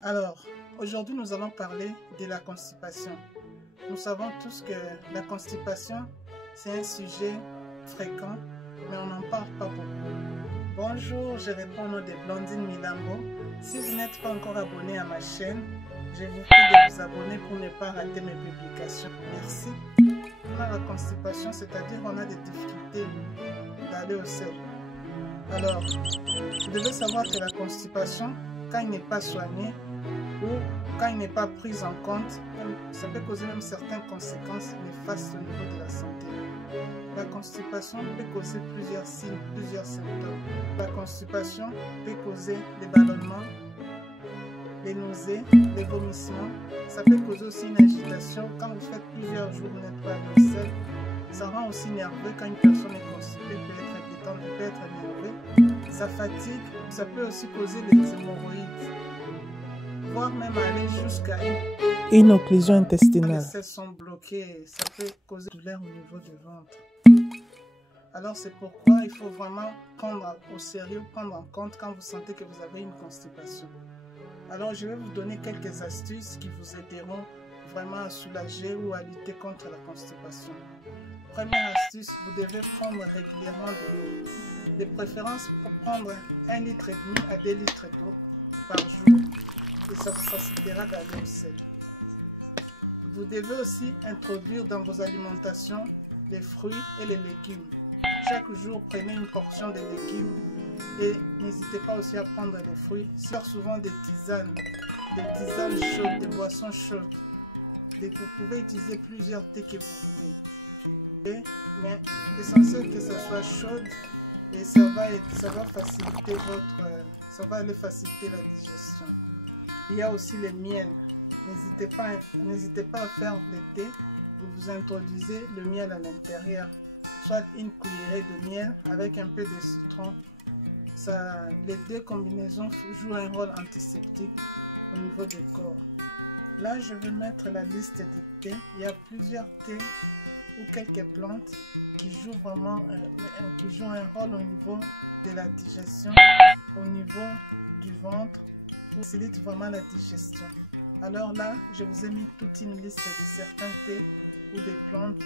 Alors, aujourd'hui nous allons parler de la constipation. Nous savons tous que la constipation, c'est un sujet fréquent, mais on n'en parle pas beaucoup. Bonjour, je réponds au nom de Blondine Milambo. Si vous n'êtes pas encore abonné à ma chaîne, je vous prie de vous abonner pour ne pas rater mes publications. Merci. On a la constipation, c'est-à-dire on a des difficultés d'aller au sel. Alors, vous devez savoir que la constipation, quand il n'est pas soigné ou quand il n'est pas pris en compte, ça peut causer même certaines conséquences néfastes au niveau de la santé. La constipation peut causer plusieurs signes, plusieurs symptômes. La constipation peut causer des ballonnements, les nausées, les vomissements. Ça peut causer aussi une agitation. Quand vous faites plusieurs jours, vous n'êtes pas allé au sel. Ça rend aussi nerveux quand une personne est constipée, peut être détendue, peut être énervée. Ça fatigue, ça peut aussi causer des hémorroïdes, voire même aller jusqu'à une occlusion intestinale. Les selles sont bloquées, ça peut causer douleur au niveau du ventre. Alors c'est pourquoi il faut vraiment prendre au sérieux, prendre en compte quand vous sentez que vous avez une constipation. Alors je vais vous donner quelques astuces qui vous aideront vraiment à soulager ou à lutter contre la constipation. Première astuce, vous devez prendre régulièrement de l'eau. De préférence pour prendre 1,5 litre à 2 litres d'eau par jour. Et ça vous facilitera d'aller au sel. Vous devez aussi introduire dans vos alimentations les fruits et les légumes. Chaque jour, prenez une portion de légumes et n'hésitez pas aussi à prendre des fruits. Faire souvent des tisanes chaudes, des boissons chaudes. Vous pouvez utiliser plusieurs thés que vous voulez. Mais l'essentiel que ça soit chaude et ça va faciliter ça va aller faciliter la digestion. Il y a aussi le miel. N'hésitez pas à faire des thés. Vous introduisez le miel à l'intérieur. Soit une cuillerée de miel avec un peu de citron. Les deux combinaisons jouent un rôle antiseptique au niveau du corps. Là, je vais mettre la liste des thés. Il y a plusieurs thés ou quelques plantes qui jouent vraiment un rôle au niveau de la digestion, au niveau du ventre, qui facilite vraiment la digestion. Alors là, je vous ai mis toute une liste de certains thés ou des plantes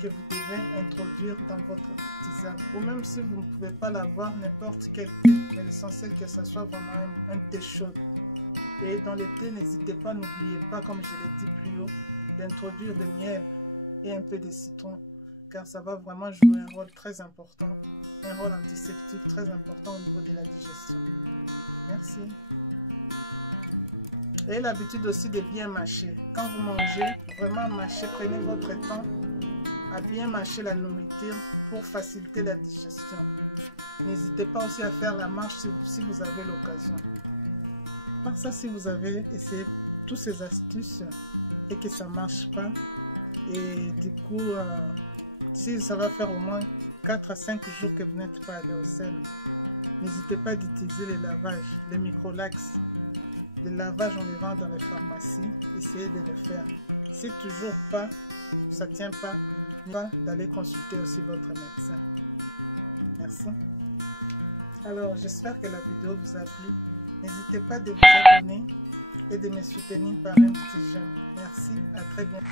que vous devez introduire dans votre tisane. Ou même si vous ne pouvez pas l'avoir, n'importe quel thé, mais l'essentiel que ce soit vraiment un thé chaud. Et dans le thé, n'hésitez pas, n'oubliez pas, comme je l'ai dit plus haut, d'introduire le miel et un peu de citron, car ça va vraiment jouer un rôle très important, un rôle antiseptique très important au niveau de la digestion. Merci. Et l'habitude aussi de bien mâcher. Quand vous mangez, vraiment mâchez, prenez votre temps à bien mâcher la nourriture pour faciliter la digestion. N'hésitez pas aussi à faire la marche si vous avez l'occasion. Par ça, si vous avez essayé toutes ces astuces et que ça ne marche pas, et du coup, si ça va faire au moins 4 à 5 jours que vous n'êtes pas allé au sel, n'hésitez pas d'utiliser les lavages, les microlax. Les lavages, on les vend dans les pharmacies. Essayez de les faire. Si toujours pas, ça ne tient pas, d'aller consulter aussi votre médecin. Merci. Alors, j'espère que la vidéo vous a plu. N'hésitez pas de vous abonner et de me soutenir par un petit j'aime. Merci, à très bientôt.